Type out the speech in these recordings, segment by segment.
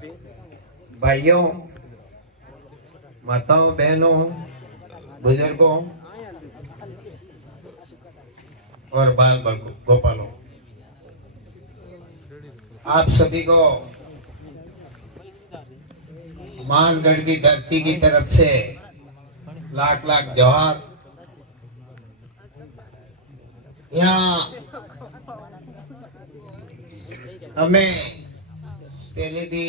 भाइयों, माताओं, बहनों, बुजुर्गों और बाल गोपालों, आप सभी को मानगढ़ की धरती की तरफ से लाख लाख जोहार। यहाँ हमें पहले भी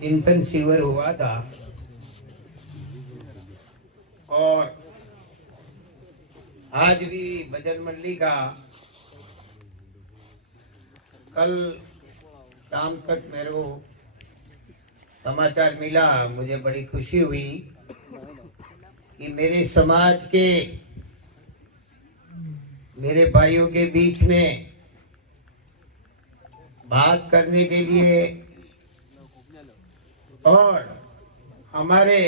चिंतन शिविर हुआ था और आज भी भजन मंडली का कल शाम तक मेरे को समाचार मिला। मुझे बड़ी खुशी हुई कि मेरे समाज के मेरे भाइयों के बीच में बात करने के लिए और हमारे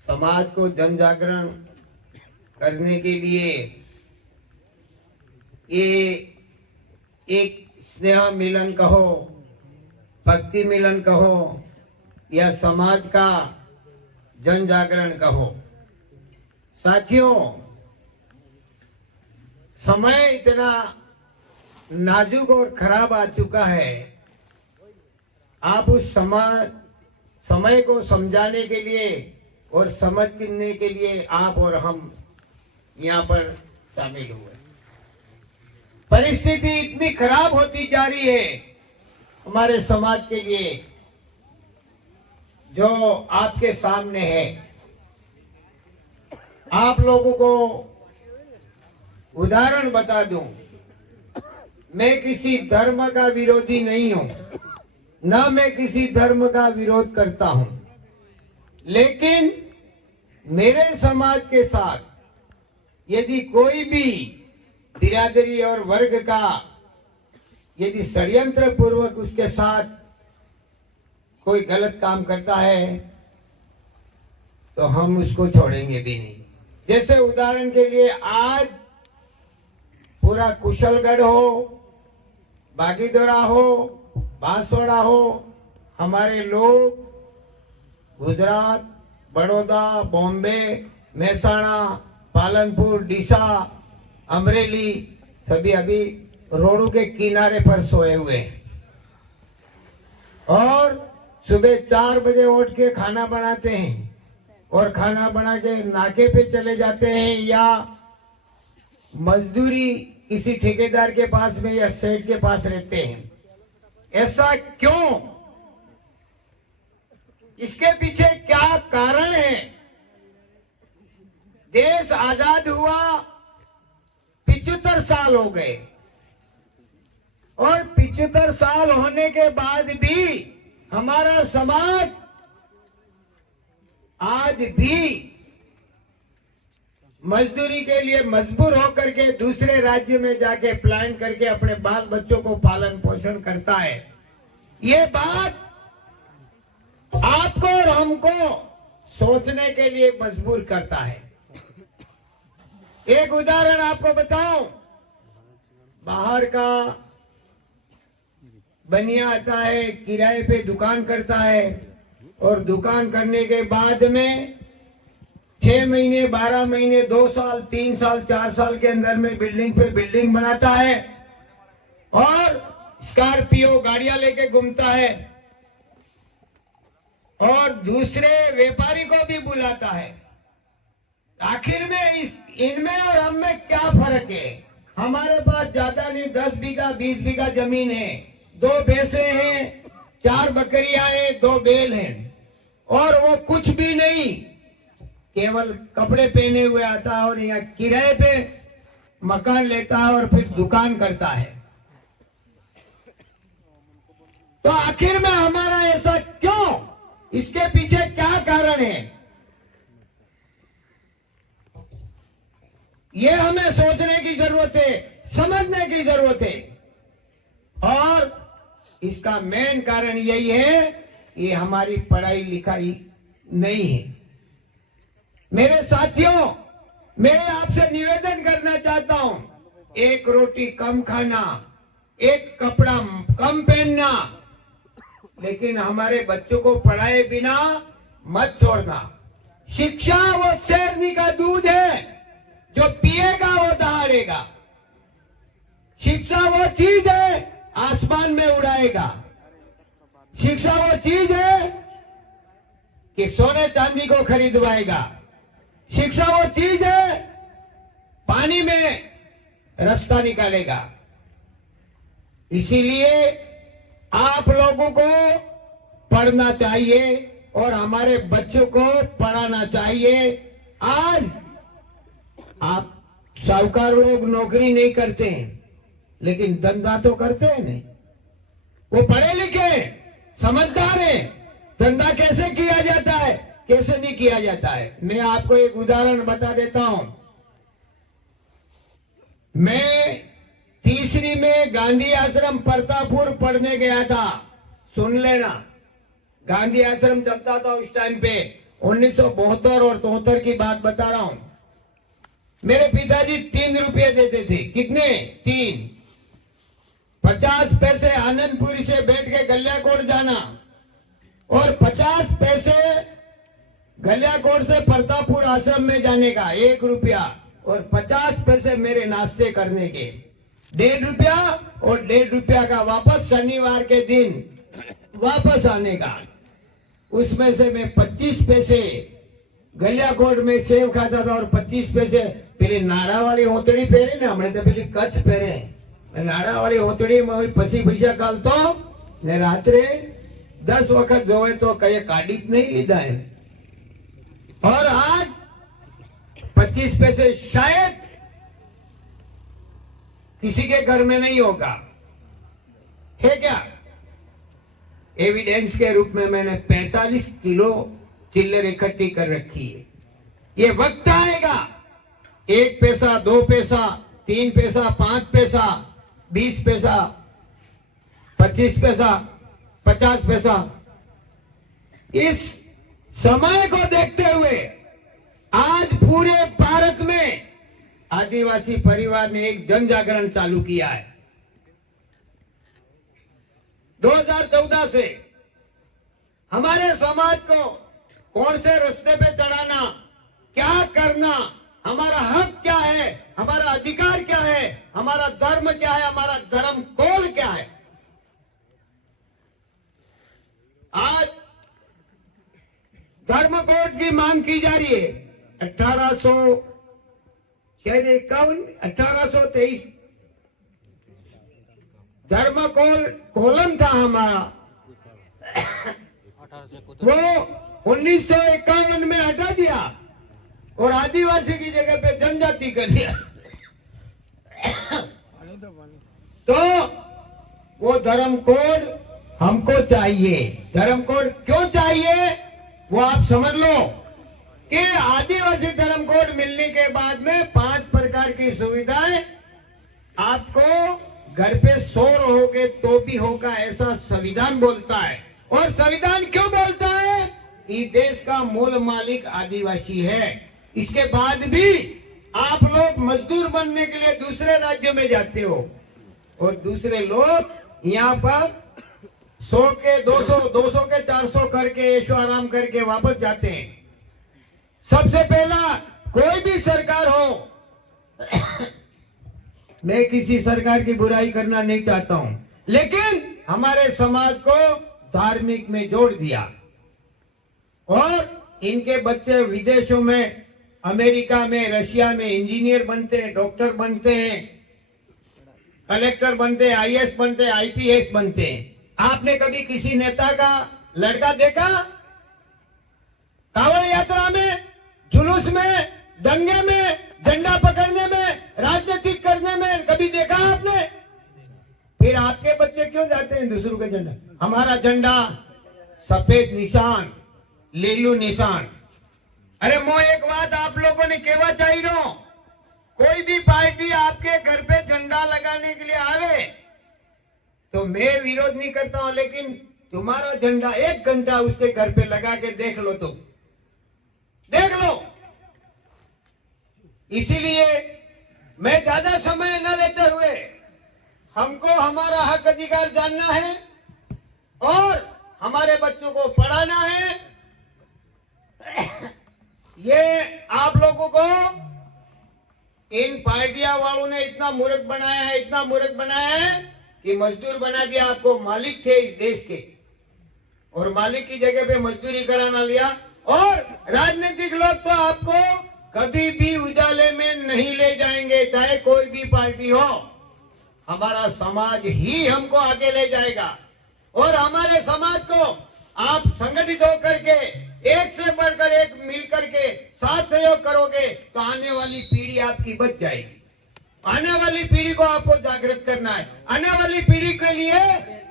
समाज को जन जागरण करने के लिए ये एक स्नेह मिलन कहो, भक्ति मिलन कहो या समाज का जन जागरण कहो। साथियों, समय इतना नाजुक और खराब आ चुका है। आप उस समय को समझाने के लिए और समझने के लिए आप और हम यहाँ पर शामिल हुए। परिस्थिति इतनी खराब होती जा रही है हमारे समाज के लिए, जो आपके सामने है। आप लोगों को उदाहरण बता दूं, मैं किसी धर्म का विरोधी नहीं हूं, ना मैं किसी धर्म का विरोध करता हूं, लेकिन मेरे समाज के साथ यदि कोई भी बिरादरी और वर्ग का यदि षड्यंत्र पूर्वक उसके साथ कोई गलत काम करता है तो हम उसको छोड़ेंगे भी नहीं। जैसे उदाहरण के लिए आज पूरा कुशलगढ़ हो, बागीदोरा हो, बांसवाड़ा हो, हमारे लोग गुजरात, बड़ौदा, बॉम्बे, महसाणा, पालनपुर, डीसा, अमरेली सभी अभी रोडों के किनारे पर सोए हुए हैं और सुबह 4 बजे उठ के खाना बनाते हैं और खाना बना के नाके पे चले जाते हैं या मजदूरी किसी ठेकेदार के पास में या सेठ के पास रहते हैं। ऐसा क्यों? इसके पीछे क्या कारण है? देश आजाद हुआ 75 साल हो गए और 75 साल होने के बाद भी हमारा समाज आज भी मजदूरी के लिए मजबूर होकर के दूसरे राज्य में जाके प्लान करके अपने बाल बच्चों को पालन पोषण करता है। ये बात आपको और हमको सोचने के लिए मजबूर करता है। एक उदाहरण आपको बताऊं, बाहर का बनिया आता है, किराए पे दुकान करता है और दुकान करने के बाद में 6 महीने, 12 महीने, 2 साल, 3 साल, 4 साल के अंदर में बिल्डिंग पे बिल्डिंग बनाता है और स्कॉर्पियो गाड़ियां लेके घूमता है और दूसरे व्यापारी को भी बुलाता है। आखिर में इनमें और हम में क्या फर्क है? हमारे पास ज्यादा नहीं, 10 बीघा 20 बीघा जमीन है, 2 भैंसे हैं, 4 बकरियां हैं, 2 बैल हैं और वो कुछ भी नहीं, केवल कपड़े पहने हुए आता है और यहाँ किराए पे मकान लेता है और फिर दुकान करता है। तो आखिर में हमारा ऐसा क्यों? इसके पीछे क्या कारण है? ये हमें सोचने की जरूरत है, समझने की जरूरत है। और इसका मेन कारण यही है कि हमारी पढ़ाई लिखाई नहीं है। मेरे साथियों, मैं आपसे निवेदन करना चाहता हूं, एक रोटी कम खाना, एक कपड़ा कम पहनना, लेकिन हमारे बच्चों को पढ़ाए बिना मत छोड़ना। शिक्षा वो शेरनी का दूध है, जो पिएगा वो दहाड़ेगा। शिक्षा वो चीज है आसमान में उड़ाएगा। शिक्षा वो चीज है कि सोने चांदी को खरीदवाएगा। शिक्षा वो चीज है पानी में रास्ता निकालेगा। इसीलिए आप लोगों को पढ़ना चाहिए और हमारे बच्चों को पढ़ाना चाहिए। आज आप साहूकार लोग नौकरी नहीं करते हैं, लेकिन धंधा तो करते हैं नहीं। वो पढ़े लिखे समझदार हैं, धंधा कैसे किया जाता है कैसे नहीं किया जाता है। मैं आपको एक उदाहरण बता देता हूं। मैं तीसरी में गांधी आश्रम प्रतापपुर पढ़ने गया था। सुन लेना, गांधी आश्रम चलता था उस टाइम पे, 1972 और 73 की बात बता रहा हूं। मेरे पिताजी 3 रुपये देते थे। कितने? 3। 50 पैसे आनंदपुरी से बैठ के गलियाकोट जाना और 50 पैसे गलियाकोट से प्रतापपुर आश्रम में जाने का, 1 रुपया, और 50 पैसे मेरे नाश्ते करने के, 1.5 रुपया, और 1.5 रुपया का वापस शनिवार के दिन वापस आने का। उसमें से मैं 25 पैसे गलियाकोट में सेव खाता था और 25 पैसे પેલી નાડાવાળી હોતડી પહેરી ને, હમણાં તો પેલી કચ્છ પહેરે, નાડાવાળી હોતડી માં પછી પૈસા કાઢતો ને રાત્રે 10 વખત જોવે તો કઈ કાઢી જ નહીં લીધા है। और आज 25 पैसे शायद किसी के घर में नहीं होगा, है क्या? एविडेंस के रूप में मैंने 45 किलो चिल्लर इकट्ठी कर रखी है। ये वक्त आएगा 1 पैसा, 2 पैसा, 3 पैसा, 5 पैसा, 20 पैसा, 25 पैसा, 50 पैसा, इस समय को देखते हुए आज पूरे भारत में आदिवासी परिवार ने एक जन जागरण चालू किया है। 2014 से हमारे समाज को कौन से रास्ते पे चढ़ाना, क्या करना, हमारा हक क्या है, हमारा अधिकार क्या है, हमारा धर्म क्या है, हमारा धर्म कोड क्या है। आज धर्म कोड की मांग की जा रही है। 1823 धर्म कोलम था हमारा, वो 1951 में हटा दिया और आदिवासी की जगह पे जनजाति कर दिया। तो वो धर्म कोड हमको चाहिए। धर्म कोड क्यों चाहिए वो आप समझ लो कि आदिवासी धर्म कोड मिलने के बाद में 5 प्रकार की सुविधाएं आपको घर पे सो रहोगे तो भी होगा, ऐसा संविधान बोलता है। और संविधान क्यों बोलता है? इस देश का मूल मालिक आदिवासी है। इसके बाद भी आप लोग मजदूर बनने के लिए दूसरे राज्यों में जाते हो और दूसरे लोग यहाँ पर 100 के 200 के 400 करके ऐशो आराम करके वापस जाते हैं। सबसे पहला कोई भी सरकार हो, मैं किसी सरकार की बुराई करना नहीं चाहता हूं, लेकिन हमारे समाज को धार्मिक में जोड़ दिया और इनके बच्चे विदेशों में, अमेरिका में, रशिया में इंजीनियर बनते हैं, डॉक्टर बनते हैं, कलेक्टर बनते हैं, आईएएस बनते हैं, आईपीएस बनते हैं। आपने कभी किसी नेता का लड़का देखा? कांवड़ यात्रा में, जुलूस में, दंगे में, झंडा पकड़ने में, राजनीति करने में कभी देखा आपने? फिर आपके बच्चे क्यों जाते हैं दूसरों का झंडा? हमारा झंडा सफेद निशान, लीलू निशान। अरे मो एक बात आप लोगों ने कहवा चाहिए नो, कोई भी पार्टी आपके घर पे झंडा लगाने के लिए आवे तो मैं विरोध नहीं करता हूं, लेकिन तुम्हारा झंडा 1 घंटा उसके घर पे लगा के देख लो तो देख लो। इसीलिए मैं ज्यादा समय न लेते हुए, हमको हमारा हक अधिकार जानना है और बच्चों को पढ़ाना है। ये आप लोगों को इन पार्टियां वालों ने इतना मूर्ख बनाया है, इतना मूर्ख बनाया है कि मजदूर बना दिया। आपको मालिक थे इस देश के और मालिक की जगह पे मजदूरी कराना लिया। और राजनीतिक लोग तो आपको कभी भी उजाले में नहीं ले जाएंगे, चाहे कोई भी पार्टी हो। हमारा समाज ही हमको आगे ले जाएगा और हमारे समाज को आप संगठित होकर के एक से बढ़कर एक मिल करके साथ सहयोग करोगे तो आने वाली पीढ़ी आपकी बच जाएगी। आने वाली पीढ़ी को आपको जागृत करना है। आने वाली पीढ़ी के लिए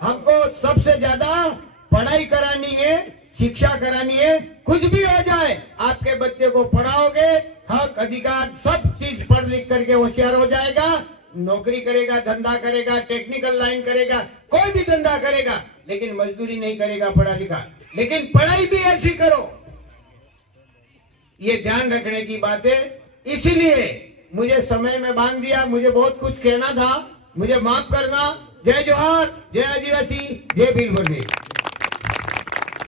हमको सबसे ज्यादा पढ़ाई करानी है, शिक्षा करानी है। कुछ भी हो जाए आपके बच्चे को पढ़ाओगे, हक अधिकार सब चीज पढ़ लिख करके होशियार हो जाएगा, नौकरी करेगा, धंधा करेगा, टेक्निकल लाइन करेगा, कोई भी धंधा करेगा, लेकिन मजदूरी नहीं करेगा पढ़ा लिखा। लेकिन पढ़ाई भी ऐसी करो, ये ध्यान रखने की बात है। इसलिए मुझे समय में बांध दिया, मुझे बहुत कुछ कहना था, मुझे माफ करना। जय जोहार, जय आदिवासी, जय भील।